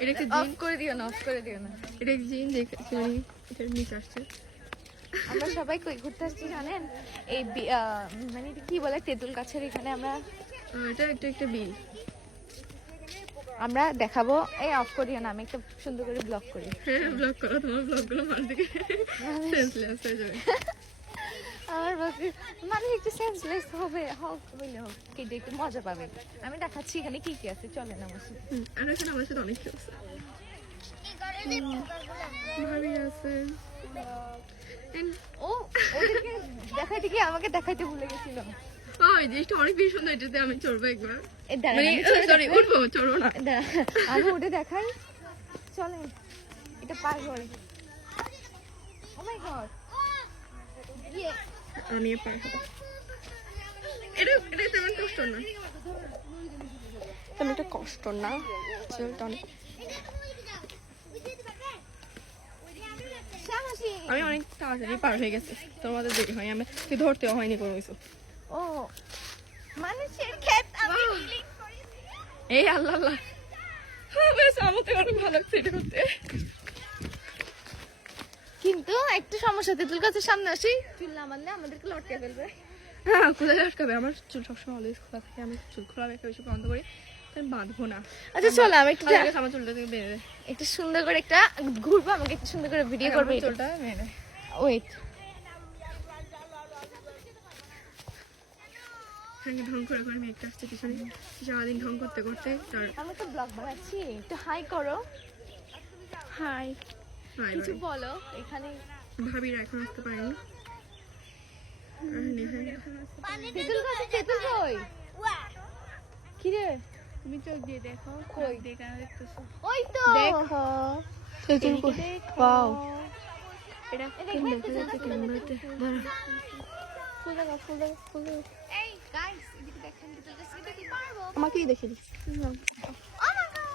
এটা একটা অফ করে দিও না, অফ করে দিও না। এটা একটা জিন দেখছি এটা নিচে আসছে। আমরা সবাই কই ঘুরতে আসছি জানেন? এই মানে এটা কি বলে, তেঁতুল গাছের এখানে এটা একটা বিল। আমরা দেখাবো। এই অফ করিও না, আমি একটা সুন্দর করে ব্লগ করি। হ্যাঁ ব্লগ করো, তোমার ব্লগগুলো মানুষ দিকে সেন্সলেস হয়ে যাবে। আমার ব্লগে মানুষ একটু সেন্সলেস হবে, হোক বলে হোক, কিন্তু একটু মজা পাবে। আমি দেখাচ্ছি এখানে কি কি আছে, চলেন আমার সাথে। আর এখানে আমার সাথে অনেক কিছু আছে, ভাবি আছে। ও ওদেরকে দেখাইতে গিয়ে আমাকে দেখাইতে ভুলে গেছিল। এই জিনিসটা অনেক বেশি সুন্দর, এটাতে আমি চড়বো একবার। মানে সরি, উঠবো, চড়বো না। আমি উঠে দেখাই, চলেন। এটা পার করে। ও মাই গড, আমি পার হবো। এটা তেমন কষ্ট না, তেমন একটা কষ্ট না। আমি অনেক তাড়াতাড়ি পার হয়ে গেছি, তোমাদের দেরি হয়, আমি ধরতেও হয়নি কোনো কিছু। ও মানুষের ক্ষেত আমি ফিলিং করি। এই আল্লাহ আল্লাহ, হ্যাঁ বেশ, আমাকে অনেক ভালো লাগছে এটা করতে। কিন্তু একটা সমস্যা, তেঁতুল গাছের সামনে আসি, চুল না মারলে আমাদেরকে লটকে ফেলবে। হ্যাঁ, কোথায় আটকাবে? আমার চুল সবসময় অলওয়েজ খোলা থাকে, আমি চুল খোলা একটা বেশি বন্ধ করি, আমি বাঁধবো না। আচ্ছা চলো, আমি একটু আমার চুলটা থেকে বেঁধে দেয়, একটু সুন্দর করে একটা ঘুরবো, আমাকে একটু সুন্দর করে ভিডিও করবে। চুলটা বেঁধে দেয়। ওয়েট, ঢং করে করে মেঘটা আসছে পিছনে, সারাদিন ঢং করতে করতে। আমি তো ব্লগ বানাচ্ছি, একটু হাই করো। হাই, কিছু বলো। এখানে ভাবিরা এখন আসতে পারেনি। তেঁতুল গাছে তেঁতুল কই? কি রে, তুমি চোখ দিয়ে দেখো, কই দেখা দেখতেছো? ওই তো দেখো তেঁতুল কই। ওয়াও, এটা কেমন দেখা যাচ্ছে ক্যামেরাতে? দাঁড়া, ফুল দেখা, ফুল দেখা, ফুল দেখা। এই গাইস, এদিকে দেখেন, তেঁতুল গাছে তেঁতুল পারবো। আমাকেই দেখে this. Oh my god!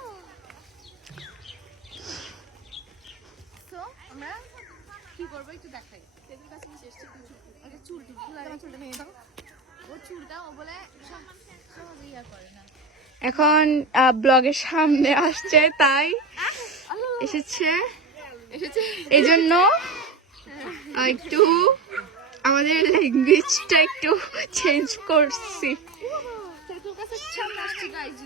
So, আমরা কি করবো একটু দেখাই। তেঁতুল গাছে নিচে এসেছি, ওই চুল চুলটা নিয়ে দাও। ও চুলটা ও বলে সহজে ইয়া করে না। এখন ব্লগের সামনে আসছে, তাই এসেছে এই জন্য একটু আমাদের ল্যাঙ্গুয়েজটা একটু চেঞ্জ করছি। তেঁতুল গাছের সামনে আসছি গাইস।